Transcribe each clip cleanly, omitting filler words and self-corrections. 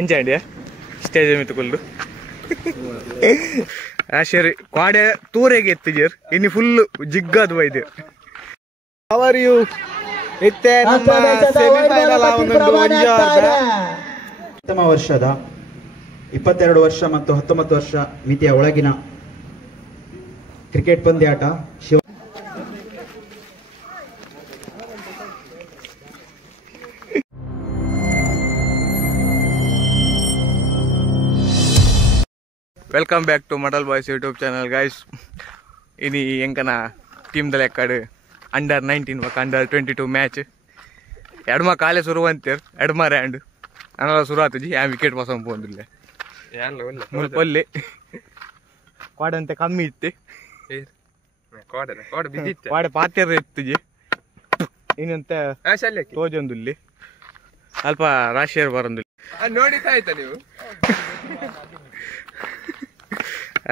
Enjoy stage ಮಿತ್ತು Kullu ಆಶರಿ ಕ್ವಾಡೆ ತೂರೆಗೆ ಎತ್ತಿಜರ್ ಇನ್ನು full ಜಿಗ್ಗದು ವೈದ್ಯ hour you ಇತ್ತೆ ನಮ್ಮ ಸೆಮಿಫೈನಲ್ ಉತ್ತಮ ವರ್ಷದ 22 ವರ್ಷ ಮತ್ತು 19 ವರ್ಷ ಮಿತಿಯ ಒಳಗಿನ ಕ್ರಿಕೆಟ್ ಪಂದ್ಯಾಟ welcome back to Madal boys YouTube channel guys ಇನಿ ಎಂಕನ ಟೀಮ್ ದ ಲೆಕ್ಕಡು ಅಂಡರ್ 19 ಅಂಡರ್ 22 ಮ್ಯಾಚ್ ಎಡ್ಮ ಕಾಲೇ ಶುರು ಅಂತೀರ್ ಎಡ್ಮ ರ್ಯಾಂಡ್ ಅನ್ನಲ್ಲ ಶುರು ಆತಜಿ ಯಾ ವಿಕೆಟ್ ಪಸಂ ಪೋಂದಿಲ್ಲ ಒಲ್ಲೆ ಕ್ವಾಡಂತೆ ಕಮ್ಮಿ ಇತ್ತೆ ಕ್ವಾಡೆ ಪಾತ್ಯರ ಇತ್ತಜಿ ಇನ್ನಂತ ತೋಜೊಂದುಲ್ಲಿ ಅಲ್ಪ ರಾಶಿಯರ್ ಬರಂದಿಲ್ಲ ನೋಡಿ ಆಯ್ತಾ ನೀವು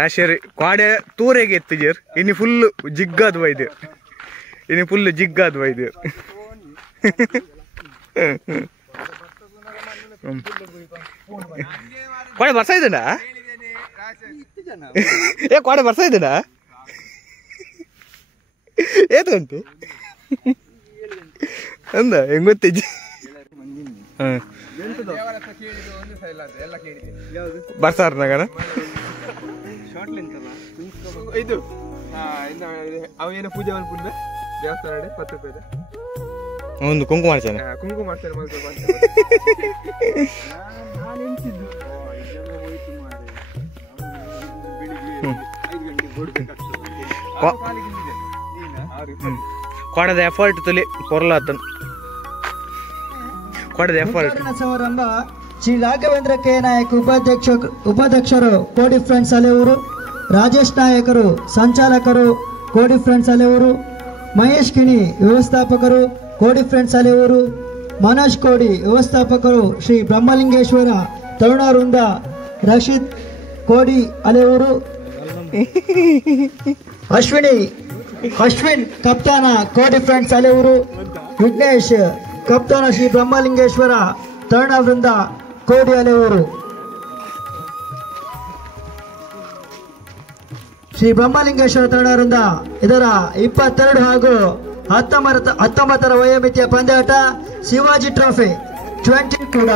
ಆಶರಿ ಕ್ವಾಡೆ ತೂರೆಗೆ ಎತ್ತಿಜರ್ ಇನ್ನು ಫುಲ್ ಜಿಗ್ಗದು ವೈದ್ಯ ಇನ್ನು ಫುಲ್ ಜಿಗ್ಗದು ವೈದ್ಯ ಕ್ವಾಡೆ ಬರ್ಸಾ ಇದ್ದನಾ ಏ ಕ್ವಾಡೆ ಬರ್ಸಾ ಇದ್ದನಾ ಏತಂಟು ಅಂದ ಹೆಂಗ್ ಗೊತ್ತಿಜ್ಜಿ ಬರ್ಸಾರ್ನಾಗನ ಇದು ಅವೇನೋ ಪೂಜೆ ಮಾಡ್ಬಿಡ್ದೆ ದೇವಸ್ಥಾನ 10 ರೂಪಾಯಿ ಒಂದು ಕುಂಕುಮ ಮಾಡ್ತಾನೆ ಕುಂಕುಮ ಮಾಡ್ತಾರೆ ಕೊಡದ ಎಫರ್ಟ್ ತುಲಿ ಕೊರಲಾತನ್ ಕೊಡದ ಎಫರ್ಟ್ ಸಮಾರಂಭ ಶ್ರೀ ರಾಘವೇಂದ್ರ ಕೆ ನಾಯಕ್ ಉಪಾಧ್ಯಕ್ಷರು ಕೋಡಿ ಫ್ರೆಂಡ್ಸ್ ಅಲೆಯೂರು, ರಾಜೇಶ್ ನಾಯಕರು ಸಂಚಾಲಕರು ಕೋಡಿ ಫ್ರೆಂಡ್ಸ್ ಅಲೆಯೂರು, ಮಹೇಶ್ ಕಿಣಿ ವ್ಯವಸ್ಥಾಪಕರು ಕೋಡಿ ಫ್ರೆಂಡ್ಸ್ ಅಲೆಯೂರು, ಮನೋಜ್ ಕೋಡಿ ವ್ಯವಸ್ಥಾಪಕರು ಶ್ರೀ ಬ್ರಹ್ಮಲಿಂಗೇಶ್ವರ ತರುಣ ವೃಂದ, ರಶೀದ್ ಕೋಡಿ ಅಲೆಯೂರು, ಅಶ್ವಿನ್ ಕಪ್ತಾನ ಕೋಡಿ ಫ್ರೆಂಡ್ಸ್ ಅಲೆಯೂರು, ವಿಘ್ನೇಶ್ ಕಪ್ತಾನ ಶ್ರೀ ಬ್ರಹ್ಮಲಿಂಗೇಶ್ವರ ತರುಣ ವೃಂದ ಕೋಡಿ ಅಲೆಯೂರು. ಶ್ರೀ ಬ್ರಹ್ಮಲಿಂಗೇಶ್ವರ ತರುಣರಿಂದ ಇದರ 22 ಹಾಗೂ 19ರ ವಯೋಮಿತಿಯ ಪಂದ್ಯಾಟ ಶಿವಾಜಿ ಟ್ರೋಫಿ 20 ಕೂಡ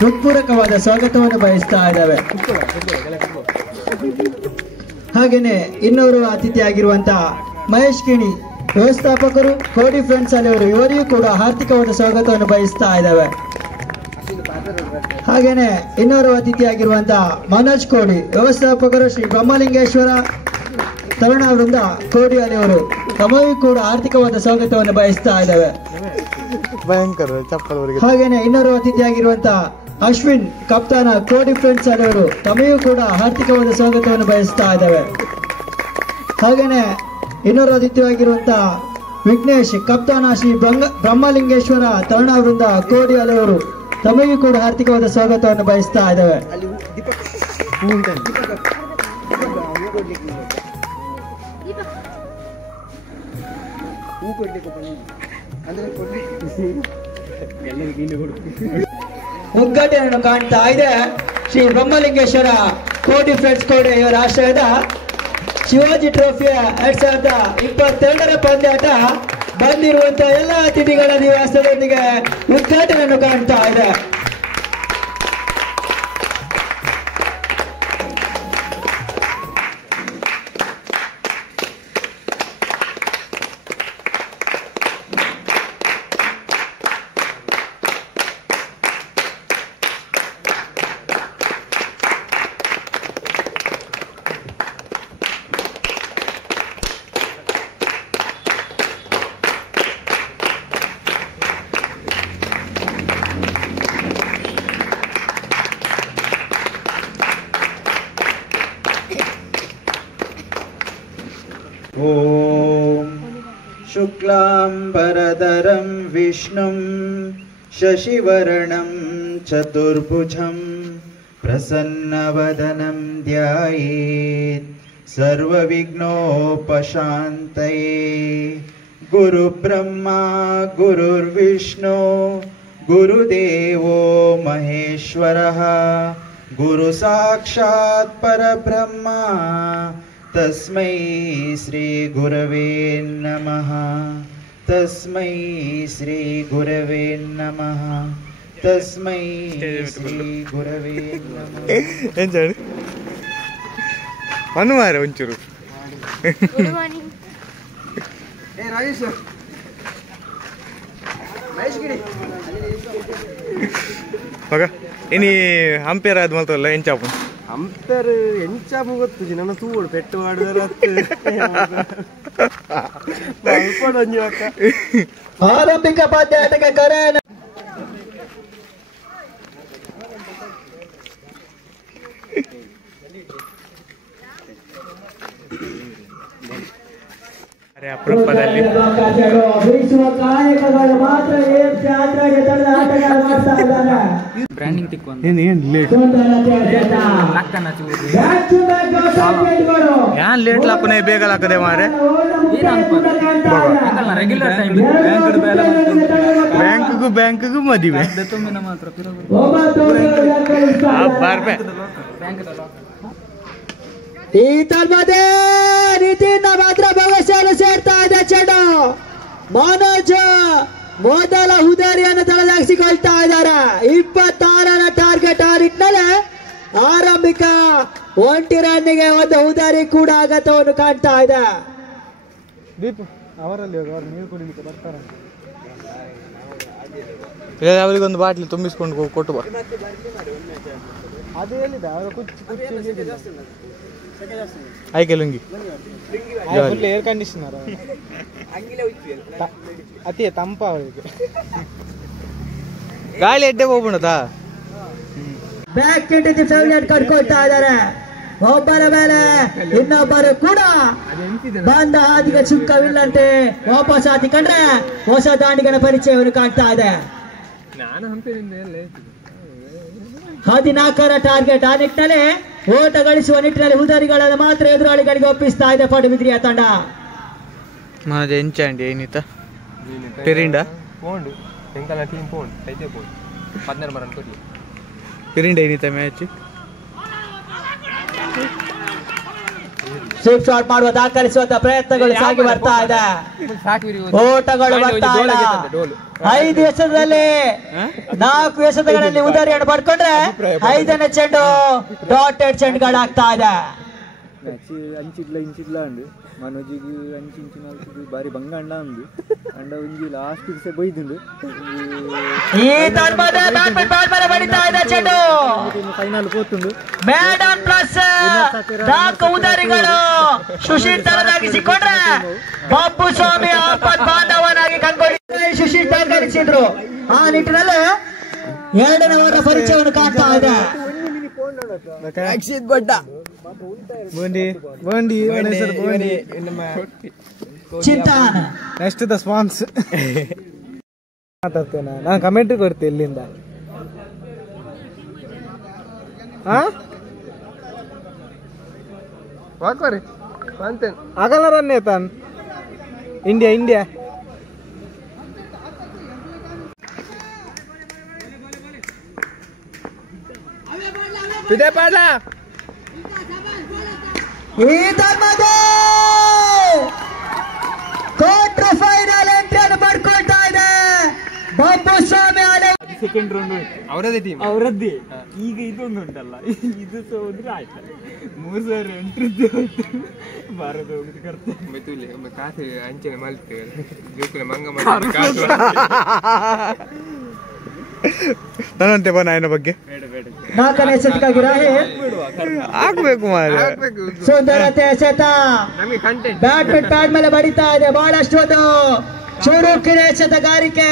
ಹೃತ್ಪೂರ್ವಕವಾದ ಸ್ವಾಗತವನ್ನು ಬಯಸ್ತಾ ಇದ್ದಾವೆ. ಹಾಗೇನೆ ಇನ್ನೋರು ಅತಿಥಿಯಾಗಿರುವಂತಹ ಮಹೇಶ್ ಕಿಣಿ ವ್ಯವಸ್ಥಾಪಕರು ಕೋಡಿ ಫ್ರೆಂಡ್ಸ್ ಅಲೆಯವರು, ಇವರಿಗೂ ಕೂಡ ಹಾರ್ದಿಕವಾದ ಸ್ವಾಗತವನ್ನು ಬಯಸ್ತಾ ಇದ್ದಾವೆ. ಹಾಗೇನೆ ಇನ್ನೋರು ಅತಿಥಿಯಾಗಿರುವಂತಹ ಮನೋಜ್ ಕೋಡಿ ವ್ಯವಸ್ಥಾಪಕರು ಶ್ರೀ ಬ್ರಹ್ಮಲಿಂಗೇಶ್ವರ ತರುಣ ವೃಂದ ಕೋಡಿ ಅಲೆಯವರು, ತಮಗೂ ಕೂಡ ಆರ್ಥಿಕವಾದ ಸ್ವಾಗತವನ್ನು ಬಯಸ್ತಾ ಇದ್ದಾವೆ. ಹಾಗೇನೆ ಇನ್ನೋರು ಅತಿಥಿಯಾಗಿರುವಂತಹ ಅಶ್ವಿನ್ ಕಪ್ತಾನ ಕೋಡಿ ಫ್ರೆಂಡ್ಸ್ ಅಲೆಯವರು, ತಮಗೂ ಕೂಡ ಆರ್ಥಿಕವಾದ ಸ್ವಾಗತವನ್ನು ಬಯಸ್ತಾ ಇದ್ದಾವೆ. ಹಾಗೇನೆ ಇನ್ನೋರು ಅತಿಥಿಯಾಗಿರುವಂತಹ ವಿಘ್ನೇಶ್ ಕಪ್ತಾನ ಶ್ರೀ ಬ್ರಹ್ಮಲಿಂಗೇಶ್ವರ ತರುಣ ವೃಂದ ಕೋಡಿ ಅಲೆಯವರು, ತಮಗೂ ಕೂಡ ಆರ್ಥಿಕವಾದ ಸ್ವಾಗತವನ್ನು ಬಯಸ್ತಾ ಇದ್ದಾವೆ. ಉದ್ಘಾಟನೆಯನ್ನು ಕಾಣ್ತಾ ಇದೆ ಶ್ರೀ ಬ್ರಹ್ಮಲಿಂಗೇಶ್ವರ ಕೋಡಿ ಫ್ರೆಂಡ್ಸ್ ಕೋಡಿ ಇವರ ಆಶ್ರಯದ ಶಿವಾಜಿ ಟ್ರೋಫಿಯ 2022ರ ಪಂದ್ಯಾಟ ಬಂದಿರುವಂತಹ ಎಲ್ಲ ಅತಿಥಿಗಳ ನಿವಾಸದೊಂದಿಗೆ ಉದ್ಘಾಟನೆಯನ್ನು ಕಾಣ್ತಾ ಇದೆ. ಓಂ ಶುಕ್ಲಾಂಬರಧರಂ ವಿಷ್ಣುಂ ಶಶಿವರ್ಣಂ ಚತುರ್ಭುಜಂ ಪ್ರಸನ್ನವದನಂ ಧ್ಯಾಯೇತ್ ಸರ್ವವಿಘ್ನೋಪಶಾಂತಯೇ. ಗುರು ಬ್ರಹ್ಮ ಗುರುರ್ವಿಷ್ಣು गुरुदेवो महेश्वरः गुरु साक्षात् परब्रह्म तस्मै श्री गुरवे नमः तस्मै श्री गुरवे नमः तस्मै श्री गुरवे नमः ఏం చేయండి అనుమారే ఉంచురు ಏ ರಾಜೇಶ್ ಮಹೇಶ್ ಗಿಡಿ ಮಗ ಇನಿ ಹಂಪೇರ್ ಆದ ಮಲ್ತಲ್ಲ ಎಂಚಾಪು ಅಂಪೇರ್ ಎಂಚಾಪು ಗೊತ್ತು ನನ್ನ ತೂಡು ಪೆಟ್ಟು ಮಾಡಿದ್ರೆ ಆರಂಭಿಕ ಪಂದ್ಯಾಟಕ್ಕೆ ಕರೆ ಅಪರೂಪದಲ್ಲಿ ಬೀಸುವ ಕಾಯಕಗಳು ಮಾತ್ರ ಜಾತ್ರೆಗೆ ತಡೆದ ಆಟಗಾರ ಮಾಡ್ತಾ ಇದ್ದಾರೆ. ಯಾನ್ ಲೇಟ್ ಲಾಪನೆ ಬೇಗ ಲಾಕದೆ ಮಾರೆ ಬ್ಯಾಂಕ್ಗೂ ಮದಿವೆ ಬಾರ್ಬೆ ಈ ತನ್ಮದೆ ನಿತಿನ್ ಮಾತ್ರ ಭವಿಷ್ಯಲು ಸೇರ್ತಾ ಇದೆ ಚೆಂಡು. ಮನೋಜ್ ಮೊದಲ ಹುದಾರಿಯನ್ನು ತಲೆದಾಗಿಸಿಕೊಳ್ತಾ ಇದ್ದಾರೆ. 26ರ ಟಾರ್ಗೆಟ್ ಆ ನಿಟ್ಟಿನಲ್ಲಿ ಆರಂಭಿಕ 1 ರನ್ನಿಗೆ ಒಂದು ಹುದಾರಿ ಕೂಡ ಆಗತವನ್ನು ಕಾಣ್ತಾ ಇದೆ. ದೀಪ್ ಅವರಲ್ಲಿ ಅವರು ನೀರು ಕುಡಿಲಿಕ್ಕೆ ಬರ್ತಾರೆ. ಅವರಿಗೊಂದು ಬಾಟ್ಲಿ ತುಂಬಿಸ್ಕೊಂಡು ಕೊಟ್ಟು ಬಾ. ಅದು ಎಲ್ಲಿದೆ ಅವರು ಆಯ್ಕೆ ಲುಂಗಿ ಫುಲ್ ಏರ್ ಕಂಡೀಷನರ್ ಅತಿ ತಂಪ ಅವರಿಗೆ ಗಾಳಿ ಎಡ್ಡೆ ಹೋಗ್ಬಿಡತಾ ಬ್ಯಾಕ್ ಇಟ್ಟು ಫೇವ್ರೇಟ್ ಕಟ್ಕೊಳ್ತಾ ಇದ್ದಾರೆ. ಒಬ್ಬರ ಮೇಲೆ ಇನ್ನೊಬ್ಬರು ಕೂಡ ಬಂದ ಹಾದಿಗೆ ಸುಖವಿಲ್ಲಂತೆ ವಾಪಸ್ ಹಾಕಿಕೊಂಡ್ರೆ ಹೊಸ ದಾಂಡಿಗನ ಪರಿಚಯವನ್ನು ಕಾಣ್ತಾ ಇದೆ. ನಾನು ಹಂಪಿನಿಂದ ಎಲ್ಲ 14ರ ಟಾರ್ಗೆಟ್ ಆ ನಿಟ್ಟಿನಲ್ಲಿ ಓಟ ಗಳಿಸುವ ನಿಟ್ಟಿನಲ್ಲಿ ಹುದಾರಿಗಳನ್ನು ಮಾತ್ರ ಎದುರಾಳಿಗಳಿಗೆ ಒಪ್ಪಿಸ್ತಾ ಇದೆ ಪಡುಬಿದ್ರಿಯ ತಂಡ. ಮಾದೆ ಎಂಚಂಡಿ ಏನಿತ ಪಿರಿಂಡ ಪೋಂಡು ಎಂಕಲ ಟೀಮ್ ಪೋಂಡು ಐತೆ ಪೋಂಡು 16 ರನ್ ಕೊಡ್ಲಿ ಪಿರಿಂಡ ಏನಿತ ಮ್ಯಾಚ್ ಸ್ವಿಪ್ ಶಾಟ್ ಮಾಡುವ ದಾಖಲಿಸುವಂತ ಪ್ರಯತ್ನಗಳು ಸಾಗಿ ಬರ್ತಾ ಇದೆ. ಓಟಗಳು ಬರ್ತಾ ಇಲ್ಲ. 5 ಎಸೆತದಲ್ಲಿ 4 ಎಸೆತಗಳಲ್ಲಿ ಉದಾರಿಯನ್ನು ಪಡ್ಕೊಂಡ್ರೆ 5ನೇ ಚೆಂಡು ಡಾಟೆಡ್ ಚೆಂಡುಗಳಾಗ್ತಾ ಇದೆ. ಅಂಚಿಡ್ಲ ಅಂಡು ಮನೋಜಿಗೆ ಅಂಚಿಂಚು ನಾಲ್ಕು ಬಾರಿ ಬಂಗ ಅಂಡ ಅಂದು ಅಂಡ ಒಂಜಿ ಲಾಸ್ಟ್ ದಿವಸ ಬೈದುಂಡು ಈ ತನ್ಮದ ಬ್ಯಾಟ್ಮನ್ ಬಾಲ್ ಮೇಲೆ ಬಡಿತಾ ಇದೆ ಚೆಂಡು. ಫೈನಲ್ ಕೂತುಂಡು ಮೇಡನ್ ಪ್ಲಸ್ 4 ಉದಾರಿಗಳು ಸುಶೀಲ್ ತರದಾಗಿಸಿಕೊಂಡ್ರೆ ಬಬ್ಬು ಸ್ವಾಮಿ ಆಪತ್ ಬಾಂಧವನಾಗಿ ಕಂಡುಕೊಂಡಿದ್ದಾರೆ. ಸುಶೀಲ್ ದಾಖಲಿಸಿದ್ರು. ಆ ನಿಟ್ಟಿನಲ್ಲಿ 2ನೇ ವಾರ ಪರಿಚಯವನ್ನು ಕಾಣ್ತಾ ಇದೆ. ಬೋಂಡಿ ಬೋಂಡಿ ಹೆಸರು ಬೋಂಡಿ ಚಿಂತಾನ್ ನೆಕ್ಸ್ಟ್ ದ ಸ್ಪಾನ್ಸ್ ಮಾತಾಡ್ತೇನೆ ನಾನು ಕಮೆಂಟ್ರಿ ಕೊಡ್ತೆ ಇಲ್ಲಿಂದ ವಾಕೋರಿ ಅಂತೇನು ಆಗಲ್ಲ ರನ್ನೇ ತಾನ್ ಇಂಡಿಯಾ ವಿಜಯ್ ಪಾಡ್ಲ ಈ ಧರ್ಮದ ಕ್ವಾರ್ಟರ್ ಫೈನಲ್ ಎಂಟ್ರಿಯನ್ನು ಪಡ್ಕೊಳ್ತಾ ಇದೆ ಬಬ್ಬು ಸ್ವಾಮಿ ಆಲೆ. ಸೆಕೆಂಡ್ ರೌಂಡ್ ಅವರದೇ ಟೀಮ್ ಅವರದ್ದೇ. ಈಗ ಇದೊಂದು ಉಂಟಲ್ಲ ಇದು ಸೋದ್ರೆ ಆಯ್ತು 3000 ಎಂಟ್ರಿದ್ದು ಭಾರತ ಹೋಗುದು ಕರ್ತ ಮೆತುಲಿ ಒಮ್ಮೆ ಕಾಸು ಅಂಚನೆ ಮಲ್ತೇವೆ ಜೋಕುಲೆ ಮಂಗ ಮಾಡಿ ಕಾಸು ನನ್ನಂತೆ ಬಾ ನಾಯನ ಬಗ್ಗೆ 4ನೇ ಎಸೆತಕ್ಕಾಗಿ ರಾಹಿ ಆಗ್ಬೇಕು ಮಾರೆ ಸುಂದರತೆ ಎಸೆತ ನಮಗೆ ಕಂಟೆಂಟ್ ಬ್ಯಾಟ್ ಪ್ಯಾಡ್ ಮೇಲೆ ಬಡಿತಾ ಇದೆ. ಬಹಳಷ್ಟು ಒಂದು ಚುರುಕಿನ ಎಸೆತಗಾರಿಕೆ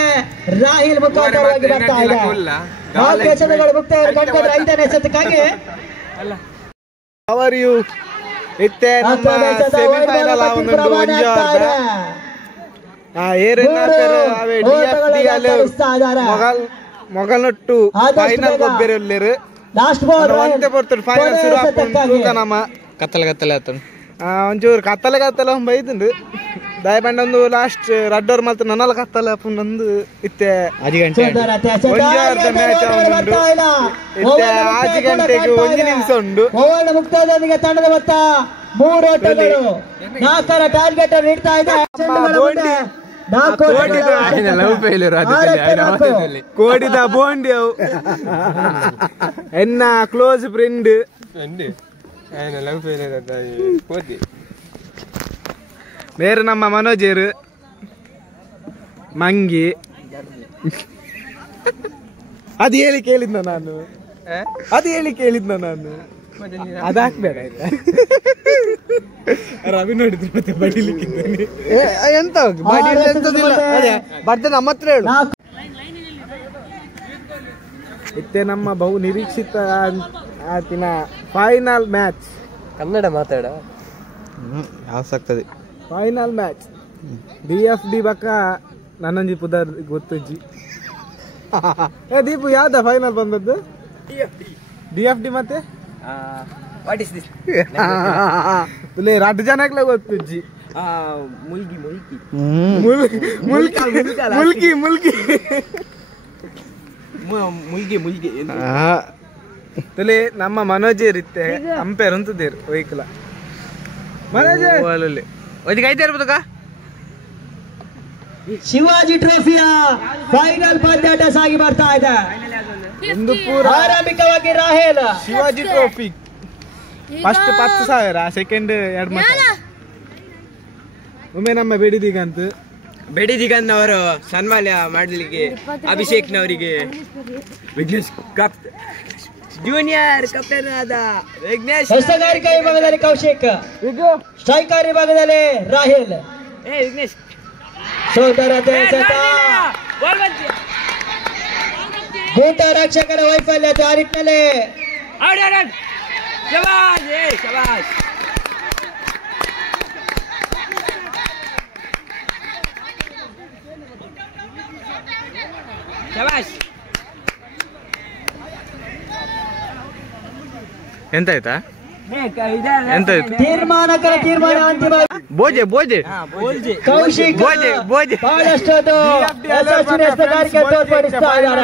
ರಾಹಿಲ್ ಮುಖಾಂತರವಾಗಿ ಬರ್ತಾ ಇದೆ. 4 ಎಸೆತಗಳು ಮುಕ್ತಾಯ ಕಂಡುಕೊಂಡ್ರೆ 5ನೇ ಎಸೆತಕ್ಕಾಗಿ ಅವರ್ ಯು ಇತ್ತೆ ನಮ್ಮ ಸೆಮಿಫೈನಲ್ ಒಂದು ಮೊಗಲ್ನೊಟ್ಟು ಫೈನಲ್ ಗೊಬ್ಬೆರಲ್ಲಿರು ಲಾಸ್ಟ್ ಬಾಲ್ ಒಂದೇ ಬರ್ತಾರೆ ಫೈನಲ್ ಶುರು ನಮ್ಮ ಕತ್ತಲೆ ಆತನು ಒಂಚೂರು ಕತ್ತಲೆ ಬೈದುಂಡು ದಾಯ ಪಂಡ ಒಂದು ಲಾಸ್ಟ್ ರಡ್ಡೋರ್ ಮಾತ್ರ ನನ್ನಲ್ಲ ಕತ್ತಲೆ ಅಪ್ಪನೊಂದು ಇತ್ತೆ ಆಜು ಗಂಟೆಗೆ 1 ನಿಮಿಷ ಉಂಡು ಮುಕ್ತಾಯದೊಂದಿಗೆ ತಂಡದ ಮೊತ್ತ 3 ಓಟಗಳು 4ರ ಟಾರ್ಗೆಟ್ ನೀಡ್ತಾ ಇದೆ. ಕೋಡಿದ ಬೋಂಡಿ ಅವು ಎನ್ನ ಕ್ಲೋಸ್ ಫ್ರೆಂಡ್ ಲವ್ ಫೇಲಿಯರ್ ಅಂತ ಕೋತಿ ಬೇರೆ ನಮ್ಮ ಮನೋಜರು ಮಂಗಿ ಅದು ಹೇಳಿ ಕೇಳಿದ್ನ ನಾನು ಅದು ಹಾಕ್ಬೇಡ ಆಯ್ತಾ ರವಿ ನೋಡಿದ್ರು ಮತ್ತೆ ಬಡಿಲಿಕ್ಕಿದ್ದೇನೆ ಎಂತ ಬರ್ದೆ ನಮ್ಮ ಹತ್ರ ಹೇಳು ಇತ್ತೆ ನಮ್ಮ ಬಹು ನಿರೀಕ್ಷಿತ ಆತಿನ ಫೈನಲ್ ಮ್ಯಾಚ್ ಕನ್ನಡ ಮಾತಾಡ ಆಗ್ತದೆ ಫೈನಲ್ ಮ್ಯಾಚ್ DFD ಬಕ್ಕ ನನ್ನಂಜಿ ಪುದರ್ ಗೊತ್ತಜ್ಜಿ ದೀಪು ಯಾವ್ದ ಫೈನಲ್ ಬಂದದ್ದು DFD ಮತ್ತೆ ವಾಟ್ ಇಸ್ ದಿಸ್ ರಡ್ಡು ಜನಕ್ಕೆ ಗೊತ್ತಜ್ಜಿ ಮುಲ್ಗಿ ತುಲೆ ನಮ್ಮ ಮನೋಜರ್ ಇತ್ತೆ ಅಂಪೇರ್ ಅಂತದೇರು ವೆಹಿಕಲ್ ಮನೋಜ್ ಒದಗೈತೆ ಇರ್ಬೋದಕ್ಕ ಶಿವಾಜಿ ಟ್ರೋಫಿಯ ಫೈನಲ್ ಪಂದ್ಯಾಟ ಸಾಗಿ ಬರ್ತಾ ಇದೆ. ಒಂದು ಪೂರ ಆರಂಭಿಕವಾಗಿ Rahel Shivaji trophy first 10,000 second 2 ಮತ ಒಮ್ಮೆ ನಮ್ಮ ಬೆಡಿದಿಗನ್ನವರು ಸನ್ಮಾನ ಮಾಡಲಿಕ್ಕೆ ಅಭಿಷೇಕ್ನವರಿಗೆ ವಿಘ್ನೇಶ್ ಕಪ್ ಜೂನಿಯರ್ ಕಪ್ಟನ್ ಆದ ವಿಘ್ನೇಶ್, ಹೊಸಗಾರಿಕಾ ವಿಭಾಗದಲ್ಲಿ ಕೌಶಿಕ್, ಸ್ಟ್ರೈಕರ್ ವಿಭಾಗದಲ್ಲಿ ರಾಹೇಲ್. ವಿಘ್ನೇಶ್ ಸೋದರ ಗೂಟ ರಕ್ಷಕರ ವೈಫಲ್ಯ ಆ ನಿಟ್ಟಿನಲ್ಲಿ ಎಂತಾಯ್ತಾ ತೀರ್ಮಾನಕರ ತೀರ್ಮಾನ ಅಂತಿಮ. ಬೋಜೆ ಕೌಶಿಕ್ ಬೋಜೆ ಬಹಳಷ್ಟು ಯಶಸ್ವಿಗಾರಿಕೆ ತೋರ್ಪಡಿಸ್ತಾ ಇದ್ದಾರೆ.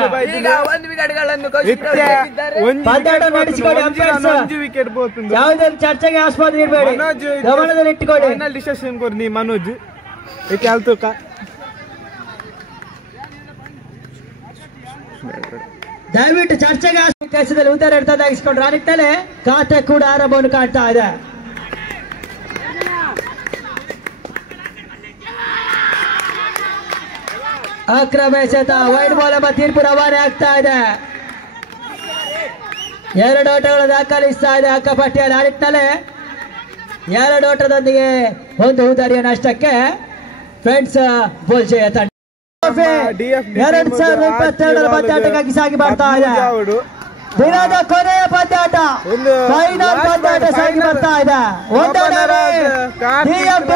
ಪಂದ್ಯಾಟ ನಡೆಸಿಕೊಳ್ಳಿ ಅಂಪೈರ್ಸ್. ವಿಕೆಟ್ ಬೋತುಂಡು ಯಾವುದೇ ಚರ್ಚೆಗೆ ಆಸ್ಪದ ಇರಬೇಡಿ, ಗಮನದಲ್ಲಿ ಇಟ್ಟುಕೊಳ್ಳಿ. ಫೈನಲ್ ಡಿಸಿಷನ್ ಕೊಡಿ ನೀ ಮನೋಜ್ ಏಕೆ ಅಲ್ತೋಕ ದಯವಿಟ್ಟು ಚರ್ಚೆಗೆ ಕೆಲಸದಲ್ಲಿ ಉತ್ತರ ಇರ್ತದಾಗಿಸ್ಕೊಂಡ್ರೆ ಆ ನಿಟ್ಟಿನಲ್ಲಿ ಖಾತೆ ಕೂಡ ಆರಂಭವನ್ನು ಕಾಣ್ತಾ ಇದೆ. ಅಕ್ರಮ ಎಸೆತ ವೈಡ್ ಬಾಲ್ ಎಂಬ ತೀರ್ಪು ರವಾನೆ ಆಗ್ತಾ ಇದೆ. 2 ಓಟಗಳು ದಾಖಲಿಸ್ತಾ ಇದೆ ಅಕ್ಕಪಟ್ಟಿಯಲ್ಲಿ. ಆ ನಿಟ್ಟಿನಲ್ಲಿ 2 ಓಟದೊಂದಿಗೆ 1 ಉದಾರಿಯ ನಷ್ಟಕ್ಕೆ ಫ್ರೆಂಡ್ಸ್ ಬೋಲ್ಜೆಯ ತಂಡ 2022ರ ಪಂದ್ಯಾಟಕ್ಕಾಗಿ ಸಾಗಿ ಬರ್ತಾ ಇದೆ. ದಿನದ ಕೊನೆಯ ಪಂದ್ಯಾಟ, ಫೈನಲ್ ಪಂದ್ಯಾಟ ಸಾಗಿ ಬರ್ತಾ ಇದೆ. 1ನೇ DFD